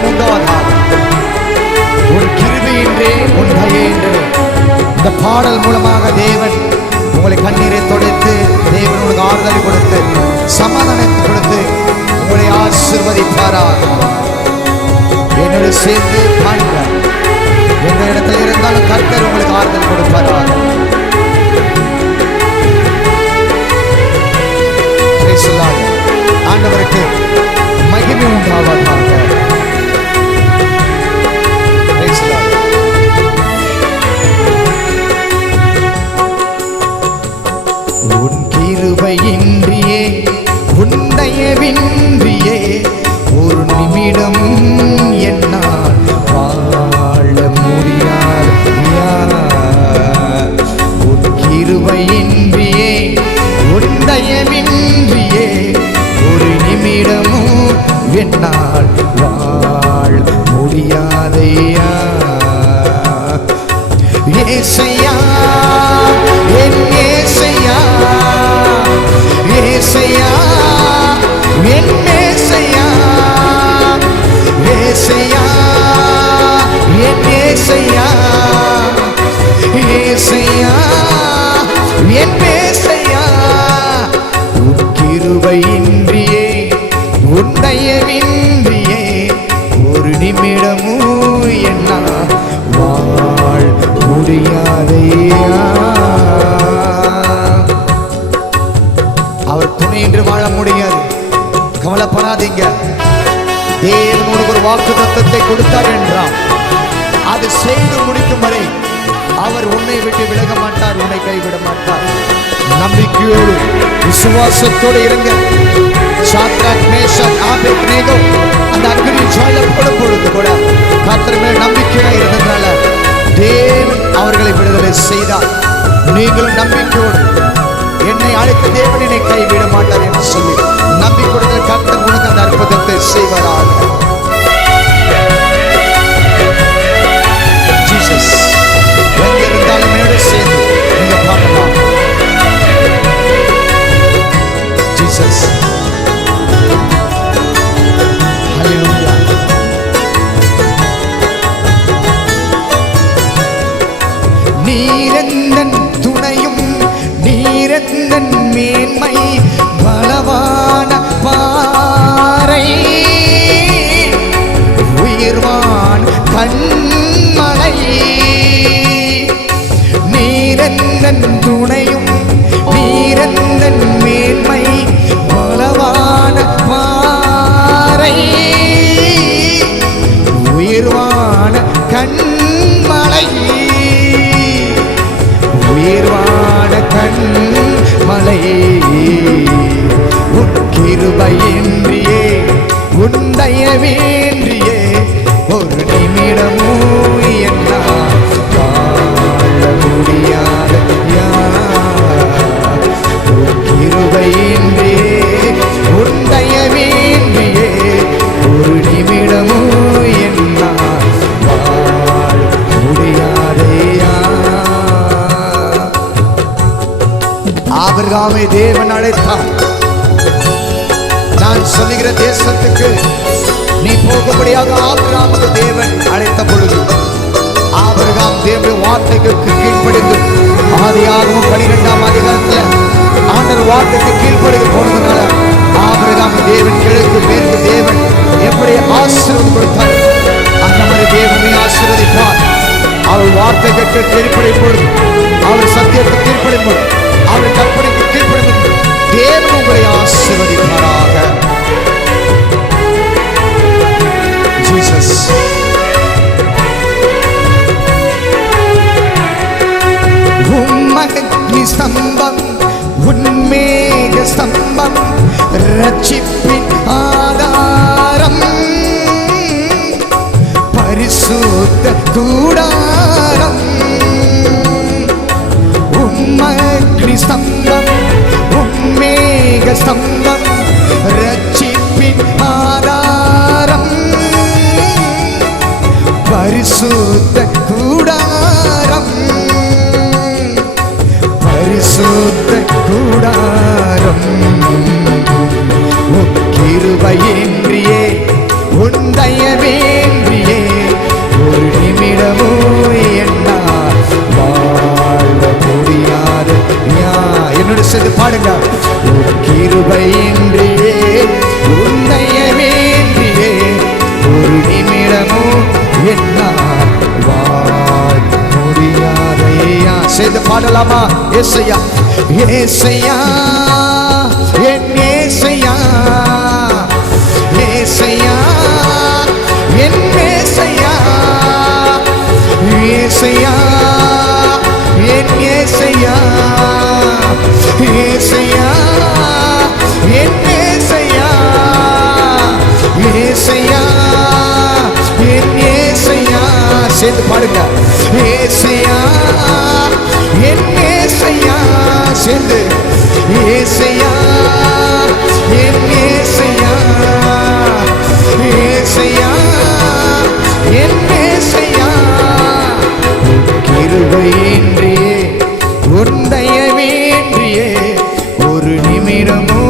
மகிமை உண்டாவதாக. உன் கிருபையின்றே உன் தயையின்றே. இந்த பாடல் மூலமாக தேவன் உங்களை கண்ணீரை தொடைத்து, தேவன் உங்களுக்கு ஆறுதலை கொடுத்து, சமாதானத்தை கொடுத்து உங்களை ஆசீர்வதிப்பாராக. என்னோட சேர்ந்து பாருங்க. எந்த இடத்துல இருந்தாலும் கர்த்தர் உங்களுக்கு ஆறுதல் கொடுப்பாராக. ஆண்டவருக்கு மகிமை உண்டாவதாக. உன் கிருபையின்றியே உன் தயவின்றியே ஒரு நிமிடம் என்னால் வாழ முடியாது. உன் கிருபையின்றியே உன் தயவின்றியே ஒரு நிமிடமும் என்னால் வாழ முடியாதையா. ஏசையா என் ஏசையா, ஏசையா என் ஏசையா, ஏசையா என் ஏசையா, ஏசையா என் ஏசையா. உன் கிருபையின்றியே உன் தயவின்றியே ஒரு நிமிடமும் என்னால் வாழ முடியாதையா. அவர் துணை என்று வாழ முடியாது. கவலைப்படாதீங்க. தேவன் உனக்கு ஒரு வாக்குத்தத்தத்தை கொடுத்தார் என்றால் அது செய்து முடிக்கும் வரை அவர் உன்னை விட்டு விலக மாட்டார், உன்னை கைவிட மாட்டார். நம்பிக்கையோடு விசுவாசத்தோடு இருங்க. சாத்ராக், மேஷாக், ஆபேத்நேகோ அந்த அக்னி ஜுவாலைப்படும் பொழுது கூட கர்த்தர் மேல் நம்பிக்கையாக இருந்ததுனால தேவன் அவர்களை விடுதலை செய்தார். நீங்களும் நம்பிக்கையோடு என்னை அழைத்த தேவன் என்னை கைவிட மாட்டார் என்று சொல்லி நம்பிக்கையோடு கர்த்தர் உனக்கு அந்த அற்புதத்தை செய்வாராக. ஜீசஸ் எங்க இருந்தாலும் என்னோட சேர்ந்து நீங்க பாடலாம். ஜீசஸ் ஹல்லேலூயா. நீரெந்தன் துணையும் நீரெந்தன் மேன்மை பலவான பாறை உயிர்வான் கண்மலை. நீரெந்தன் துணையும் நீரெந்தன் மேன்மை பலவான பாறை உயிர்வான கண்மலை, உயிர்வான கண்மலை. உன் கிருபையின்றியே உன் தயவின்றியே ஒரு நிமிடமும் என்னால் வாழ முடியாதையா. உன் கிருபையின்றியே உன் தயவின்றியே ஒரு நிமிடமும் என்னால் வாழ முடியாதையா. ஆபிரகாமை தேவன் அழைத்தார். நான் சொல்லுகிற தேசத்துக்கு நீ போகும்படியாக ஆபிரகாமுக்கு தேவன் அழைத்த பொழுது ஆபிரகாம் தேவனுடைய வார்த்தைக்கு கீழ்ப்படிந்து ஆதியாகமம் 12ஆம் அதிகாரத்தில் ஆண்டவர் வார்த்தைக்கு கீழ்ப்படிந்து போனதுனால ஆபிரகாம் தேவன் கிழக்கு மேற்கு தேவன் எப்படி ஆசீர்வாதம் கொடுத்தார் அந்த மாதிரி தேவனை ஆசீர்வதிப்பார். அவர் வார்த்தைக்கு கீழ்ப்படியும் பொழுது, அவர் சத்தியத்துக்கு கீழ்ப்படியும் பொழுது, அவர் கற்பனைக்கு கீழ்ப்படியும் பொழுது தேவன் உங்களை ஆசீர்வதிப்பாராக. ஜீசஸ் உம்மகி ஸ்தம்பம் உன்மேக ஸ்தம்பம் ரட்சிப்பின் ஆதாரம் பரிசுத்த கூடாரம். உம்மகி ஸ்தம்பம் உன்மேக ஸ்தம்பம் ரட்சிப்பின் ஆதாரம் பரிசுத்த கூடாரம், பரிசுத்த கூடாரம். உன் கிருபையின்றியே உன் தயவே எல்லாரும் சேர்ந்து பாடுங்க. ஒரு கிருபையின்றியே உன்னைய வேண்டியே ஒரு நிமிடமும் என்னால் வாழ முடியாதையா. சேர்ந்து பாடலாமா? ஏசையா ஏசையா என் ஏசையா, ஏசையா என் ஏசையா, ஏசையா என் ஏசையா, ஏசையா என் ஏசையா, ஏசையா என் ஏசையா. சேர்ந்து பாடுங்க. ஏசையா என் ஏசையா, சேர்ந்து ஏசையா என் ஏசையா, ஏசையா என் ஏசையா. கிருபையின்றியே உன் தயவின்றியே ஒரு நிமிடமோ